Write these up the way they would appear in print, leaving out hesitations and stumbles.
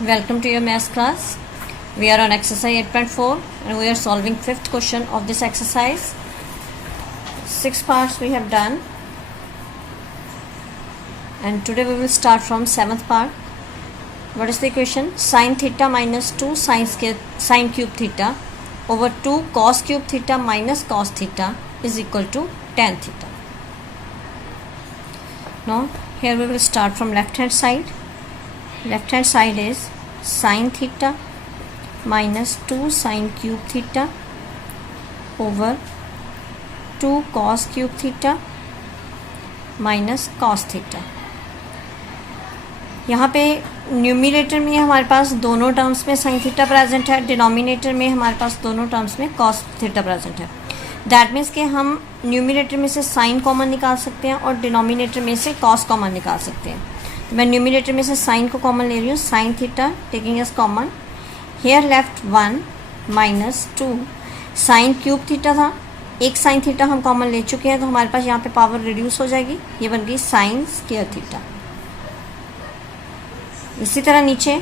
Welcome to your maths class. We are on exercise 8.4 and we are solving fifth question of this exercise. 6 parts we have done and today we will start from 7th part. What is the equation? Sin theta minus 2 sin cube theta over 2 cos cube theta minus cos theta is equal to tan theta. Now here we will start from left hand side. Left hand side is sin theta minus 2 sin cube theta over 2 cos cube theta minus cos theta. यहाँ पे numerator में हमारे पास दोनों terms में sin theta present है, denominator में हमारे पास दोनों टर्म्स में cos थीटा प्रेजेंट है. दैट मीन्स कि हम न्यूमिनेटर में से sin कॉमन निकाल सकते हैं और डिनोमिनेटर में से cos कॉमन निकाल सकते हैं. तो मैं न्यूमिनेटर में से sin को कॉमन ले रही हूँ, sin theta taking as common. Here left 1 minus 2 sin cube theta था, एक sin थीटा हम कॉमन ले चुके हैं तो हमारे पास यहाँ पे पावर रिड्यूस हो जाएगी, ये बन गई sin स्क्वायर थीटा. इसी तरह नीचे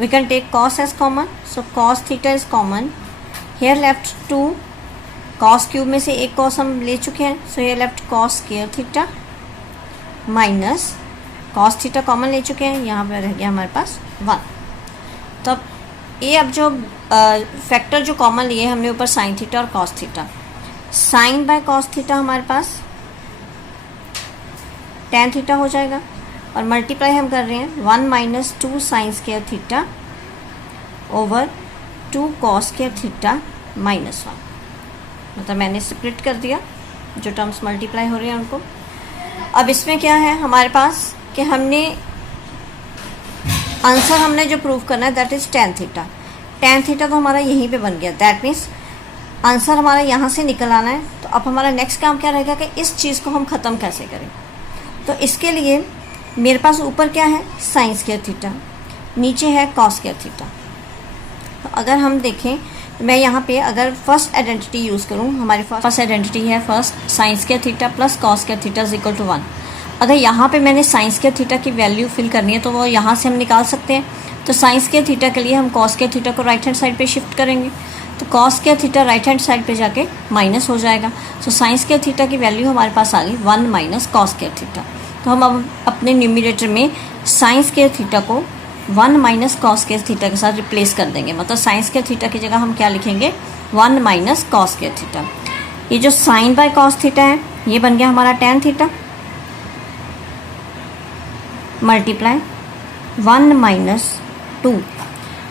we can take cos as common, so cos theta is common. Here left 2 cos cube में से एक cos हम ले चुके हैं, so here left cos square theta minus cos theta common ले चुके हैं, यहाँ पर रह गया हमारे पास 1. तब ये अब जो फैक्टर जो कॉमन लिए हमने ऊपर sin थीटा और cos theta, sin by cos theta हमारे पास tan थीटा हो जाएगा और मल्टीप्लाई हम कर रहे हैं 1 minus 2 sign square theta over 2 cos square theta minus 1. मतलब मैंने स्प्लिट कर दिया, जो टर्म्स मल्टीप्लाई हो रहे हैं उनको. अब इसमें क्या है हमारे पास कि हमने आंसर हमने जो प्रूव करना है that is tan theta. tan theta तो हमारा यहीं पे बन गया, दैट मीन्स आंसर हमारा यहाँ से निकल आना है. तो अब हमारा नेक्स्ट काम क्या रहेगा कि इस चीज़ को हम ख़त्म कैसे करें. तो इसके लिए मेरे पास ऊपर क्या है साइन स्क्वायर थीटा, नीचे है कॉस स्क्वायर थीटा. तो अगर हम देखें तो मैं यहाँ पे अगर फर्स्ट आइडेंटिटी यूज़ करूँ, हमारी फर्स्ट आइडेंटिटी है first sine square theta plus cos square theta is equal to 1. अगर यहाँ पे मैंने साइन स्क्वायर थीटा की वैल्यू फिल करनी है तो वो यहाँ से हम निकाल सकते हैं. तो साइन स्क्वायर थीटा के लिए हम कॉस स्क्वायर थीटा को राइट हैंड साइड पर शिफ्ट करेंगे, तो cos square theta right hand side पे जाके माइनस हो जाएगा. सो साइन स्क्वायर थीटा की वैल्यू हमारे पास आ गई 1 माइनस कॉस स्क्वायर थीटा. तो हम अब अपने न्यूमिनेटर में साइन स्क्वायर थीटा को 1 माइनस कॉस स्क्वायर थीटा के साथ रिप्लेस कर देंगे. मतलब साइन स्क्वायर थीटा की जगह हम क्या लिखेंगे 1 माइनस कॉस स्क्वायर थीटा. ये जो साइन बाय कॉस थीटा है ये बन गया हमारा tan थीटा मल्टीप्लाई 1 माइनस 2.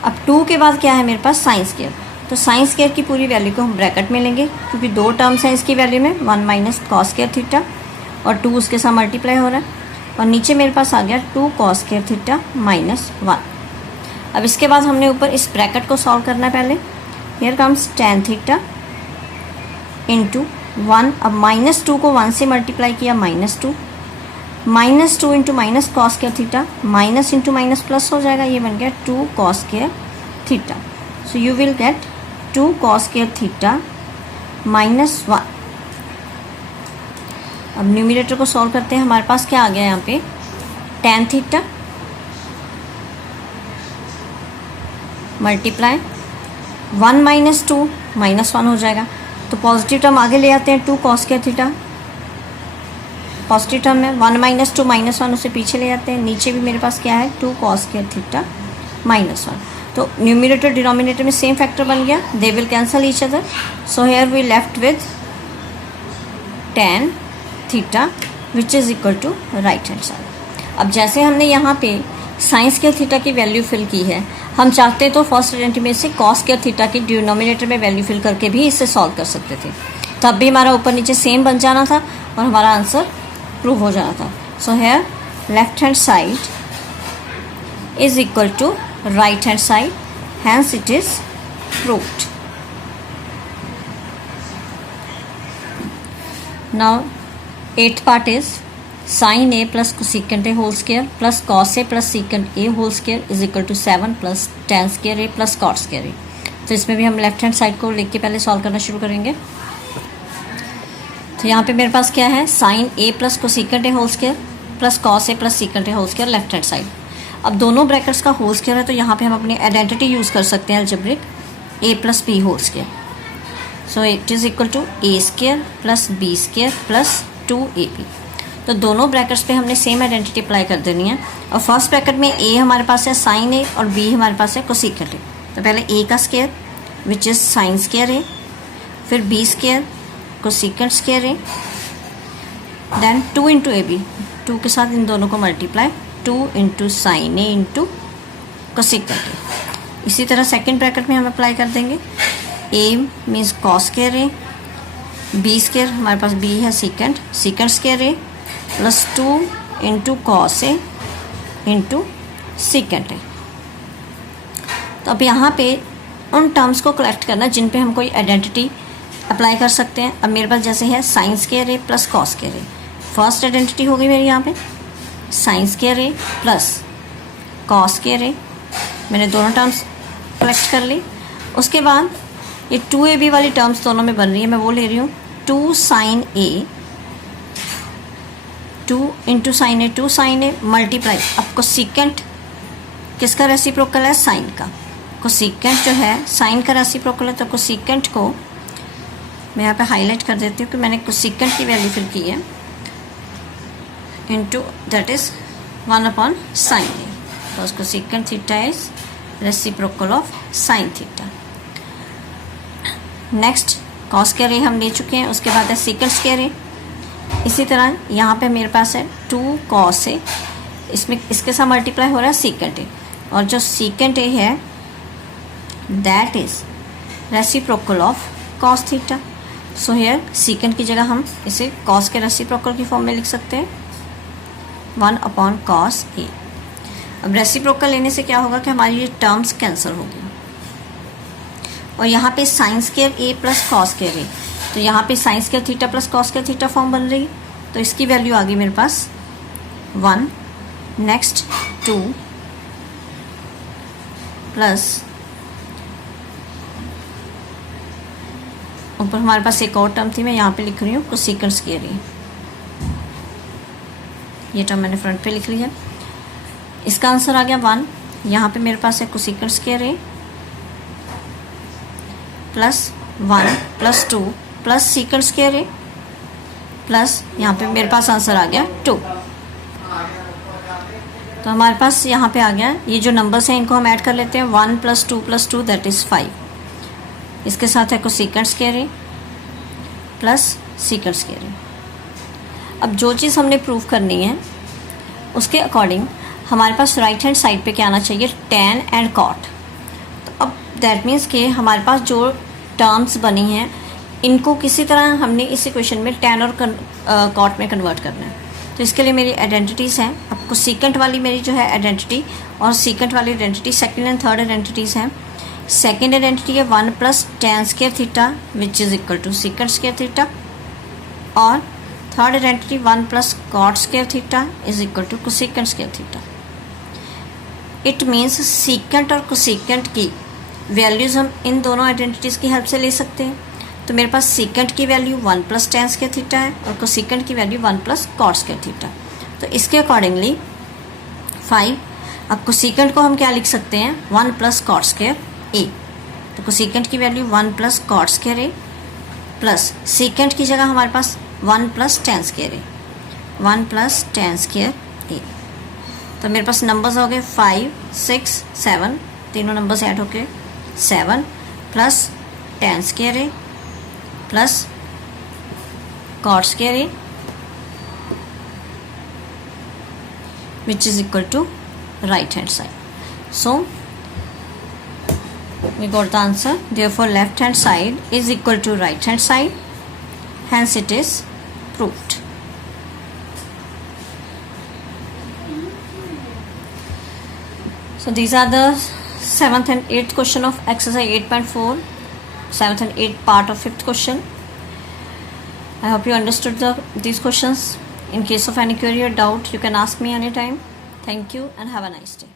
अब 2 के बाद क्या है मेरे पास साइन स्क्वायर. तो साइन स्क्वायर की पूरी वैल्यू को हम ब्रैकेट में लेंगे क्योंकि दो टर्म्स हैं इसकी वैल्यू में, 1 माइनस कॉस स्क्वायर थीटा और 2 उसके साथ मल्टीप्लाई हो रहा है. और नीचे मेरे पास आ गया 2 कॉस स्क्वायर थीटा माइनस 1. अब इसके बाद हमने ऊपर इस ब्रैकेट को सॉल्व करना है पहले. Here comes tan theta into 1. अब माइनस 2 को 1 से मल्टीप्लाई किया minus 2, minus 2 into minus cos square theta, minus into minus plus हो जाएगा, ये बन गया 2 cos square theta. So you will get 2 cos square theta minus 1. अब न्यूमिनेटर को सॉल्व करते हैं. हमारे पास क्या आ गया यहाँ पे tan theta multiply 1 minus 2 minus 1 हो जाएगा. तो पॉजिटिव टर्म आगे ले आते हैं 2 cos square theta positive term में 1 माइनस 2 माइनस 1 उसे पीछे ले जाते हैं. नीचे भी मेरे पास क्या है 2 कॉस स्क्वायर थीटा माइनस 1. तो न्यूमिनेटर डिनोमिनेटर में सेम फैक्टर बन गया, they will cancel each other. So here we left with tan theta which is equal to right hand side. अब जैसे हमने यहाँ पे साइन स्क्वायर थीटा की वैल्यू फिल की है, हम चाहते तो फर्स्ट आइडेंटिटी में से कॉस स्क्वायर थीटा की डिनोमिनेटर में वैल्यू फिल करके भी इसे सॉल्व कर सकते थे. तब भी हमारा ऊपर नीचे सेम बन जाना था और हमारा आंसर प्रूव हो जाना था. So here left hand side is equal to right hand side, hence it is proved. Now 8th part is sin a plus cosecant a whole square plus cos a plus secant a whole square is equal to 7 plus tan square a plus cot square a. तो इसमें भी हम left hand side को लेके के पहले solve करना शुरू करेंगे. तो यहाँ पे मेरे पास क्या है sin a plus cosecant a whole square plus cos A plus secant A whole square left hand side. अब दोनों ब्रैकेट्स का होल स्क्वायर है तो यहाँ पे हम अपनी आइडेंटिटी यूज़ कर सकते हैं algebraic, a plus B whole square. So it is equal to a square plus B square plus 2ab। तो दोनों ब्रैकेट्स पे हमने सेम आइडेंटिटी अप्लाई कर देनी है। और फर्स्ट ब्रैकेट में a हमारे पास है साइन a और b हमारे पास है कोसेकेंट a। तो पहले a का square which is sine square a, फिर b square cosecant square a, then 2 into A B, 2 के साथ इन दोनों को multiply, 2 into sine A into cosecant a। इसी तरह सेकेंड ब्रैकेट में हम अप्लाई कर देंगे, a means cos square a, b square हमारे पास b है secant square a plus 2 into cos A into secant A. तो अब यहाँ पे उन टर्म्स को कलेक्ट करना जिन पे हम कोई आइडेंटिटी अप्लाई कर सकते हैं। अब मेरे पास जैसे है sine square A plus cos square A, first identity हो गई मेरी यहाँ पे sine square A plus cos square ए, मैंने दोनों टर्म्स कलेक्ट कर ली। उसके बाद ये 2ab वाली टर्म्स दोनों में बन रही है, मैं वो ले रही हूँ 2 sign A, 2 into sine A, 2 sign A multiply. अब कोसेकेंट किसका रेसिप्रोकल है? साइन का। कोसेकेंट जो है साइन का रेसिप्रोकल है, तो कोसेकेंट को मैं यहाँ पे हाईलाइट कर देती हूँ कि मैंने कोसेकेंट की वैल्यू फिल की है, into that is 1 upon sine A. तो उसको cosecant theta is reciprocal of sine theta. Next cos square A हम ले चुके हैं, उसके बाद है सेकेंट स्क्वायर ए। इसी तरह यहाँ पे मेरे पास है 2 कॉस ए, इसमें इसके साथ मल्टीप्लाई हो रहा है सेकेंट ए, और जो सेकेंट ए है that is reciprocal of cos theta. So here secant की जगह हम इसे कॉस के रेसिप्रोकल की फॉर्म में लिख सकते हैं, 1 अपॉन कॉस ए। अब रेसिप्रोकल लेने से क्या होगा कि हमारी ये टर्म्स कैंसिल होगी, और यहाँ पे sine square A plus cos square ए, तो यहाँ पे sine square theta plus cos square theta form बन रही, तो इसकी वैल्यू आ गई मेरे पास 1। नेक्स्ट 2 प्लस ऊपर हमारे पास एक और टर्म थी, मैं यहाँ पे लिख रही हूँ कोसेकेंट स्क्वायर ए, ये टर्म मैंने फ्रंट पे लिख लिया। इसका आंसर आ गया 1। यहाँ पे मेरे पास है cosecant square A plus 1 plus 2 plus secant square A plus यहाँ पे मेरे पास आंसर आ गया 2। तो हमारे पास यहाँ पे आ गया, ये जो नंबर्स हैं इनको हम ऐड कर लेते हैं, 1 प्लस 2 प्लस 2 दैट इज़ 5। इसके साथ है cosecant square A plus secant square ए। अब जो चीज़ हमने प्रूव करनी है उसके अकॉर्डिंग हमारे पास राइट हैंड साइड पे क्या आना चाहिए, tan एंड cot। तो अब दैट मीन्स कि हमारे पास जो टर्म्स बनी हैं इनको किसी तरह हमने इस इक्वेशन में tan और cot में कन्वर्ट करना है। तो इसके लिए मेरी आइडेंटिटीज़ हैं। अब कोसेकेंट वाली मेरी जो है आइडेंटिटी और सेकेंट वाली identity second and third identities हैं। सेकेंड आइडेंटिटी है 1 plus tan square theta which is equal to secant square theta, और third identity 1 plus cot square theta is equal to cosecant square theta. It means secant और cosecant की values हम इन दोनों identities की help से ले सकते हैं। तो मेरे पास सेकेंट की value 1 plus tan square theta है और कोसेकेंट की value 1 plus cot square theta. तो इसके अकॉर्डिंगली 5। अब कोसेकेंट को हम क्या लिख सकते हैं, 1 प्लस cot स्क्वायर ए। तो कोसेकेंट की value 1 plus cot square A plus secant की जगह हमारे पास 1 प्लस tan स्क्वायर ए, 1 प्लस tan स्क्वायर ए। तो मेरे पास नंबर्स हो गए 5, 6, 7, तीनों नंबर्स ऐड होके 7 plus tan square A plus cot square A which is equal to right hand side. So we got the answer. Therefore left hand side is equal to right hand side, hence it is proved. So these are the 7th and 8th question of exercise 8.4, 7th and 8th part of 5th question. I hope you understood these questions. In case of any query or doubt, you can ask me anytime. Thank you and have a nice day.